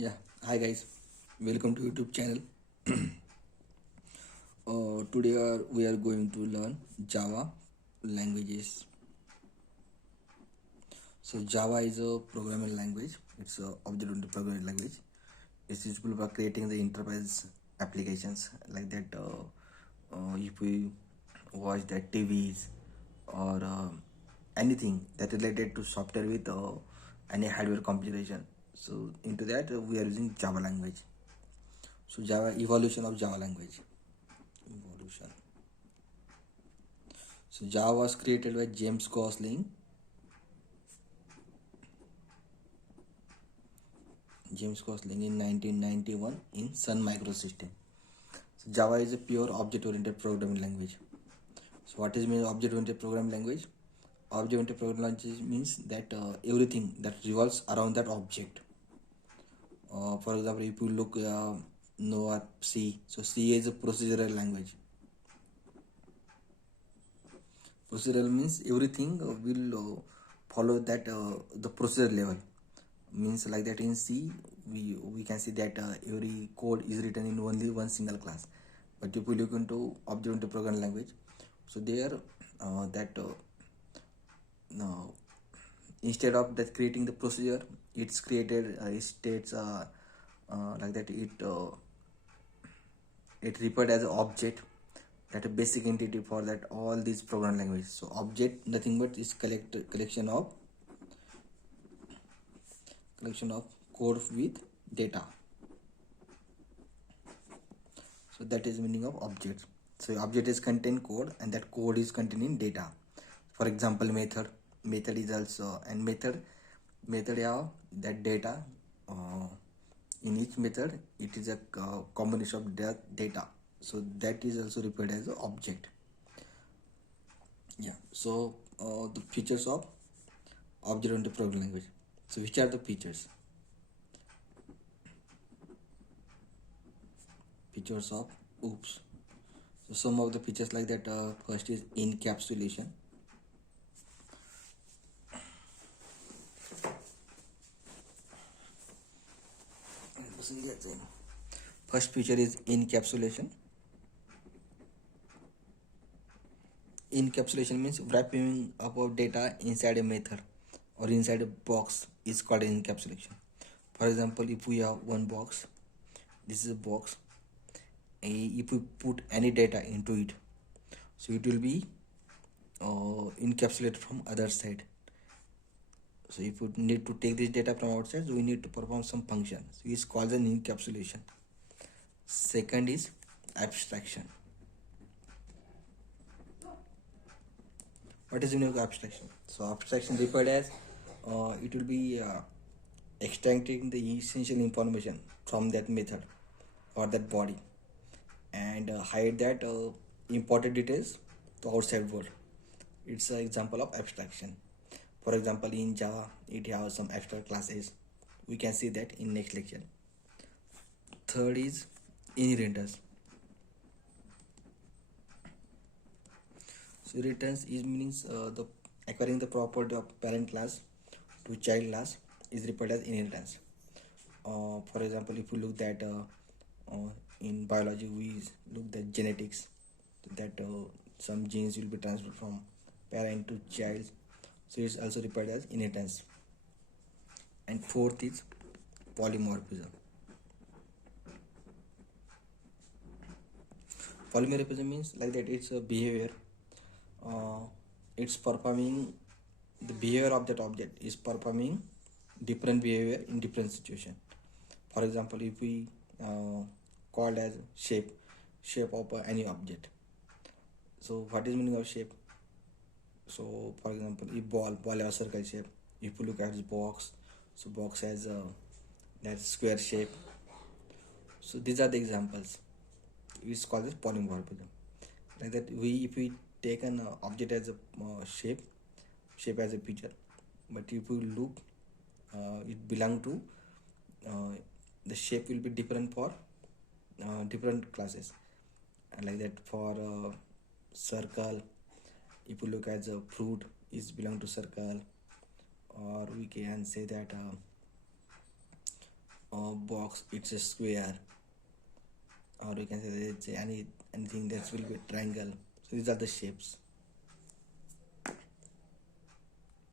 Yeah, hi guys, welcome to YouTube channel. Today we are going to learn Java languages. So Java is a programming language. It's a object-oriented programming language. It's useful for creating the enterprise applications like that. If we watch that TVs or anything that related to software with any hardware configuration. So into that we are using Java language. So Java evolution of Java language. Evolution. So Java was created by James Gosling. James Gosling in 1991 in Sun Microsystem. So Java is a pure object-oriented programming language. So what is mean object-oriented programming language? Object-oriented programming language means that everything that revolves around that object. For example, if you look know at C, so C is a procedural language. Procedural means everything will follow that the procedure level. Means like that in C we can see that every code is written in only one single class. But if we look into object-oriented programming language, so there that instead of that creating the procedure, it's created it states like that it referred as an object, that a basic entity for that all these programming language. So object nothing but is collection of code with data. So that is meaning of object. So object is contain code and that code is containing data. For example, method is also, and method have that data. In each method it is a combination of that data, so that is also referred as an object. Yeah, so the features of object oriented programming language. So which are the features of oops. So some of the features like that, first is encapsulation. First feature is encapsulation. Encapsulation means wrapping up of data inside a method or inside a box is called encapsulation. For example, if we have one box, this is a box. If we put any data into it, so it will be encapsulated from other side. So if we need to take this data from outside, so we need to perform some function. So it's called an encapsulation. Second is abstraction. What is the meaning of abstraction? So abstraction referred as it will be extracting the essential information from that method or that body and hide that important details to outside world. It's an example of abstraction. For example, in Java it has some abstract classes. We can see that in next lecture. Third is inheritance. So returns is means the acquiring the property of parent class to child class is referred as inheritance. For example, if you look at in biology, we look at genetics, that some genes will be transferred from parent to child, so it's also referred as inheritance. And fourth is polymorphism. Polymorphism means like that it's a behavior, it's performing the behavior of that object is performing different behavior in different situation. For example, if we called as shape of any object. So what is meaning of shape? So for example, if ball has circle shape. If you look at the box, so box has a that square shape. So these are the examples. It's called as polymorphism. Like that, if we take an object as a shape as a picture, but if you look, it belong to the shape will be different for different classes. And like that, for circle, if you look at the fruit, is belong to circle, or we can say that box, it's a square, or you can say that it's anything that will be a triangle. So these are the shapes.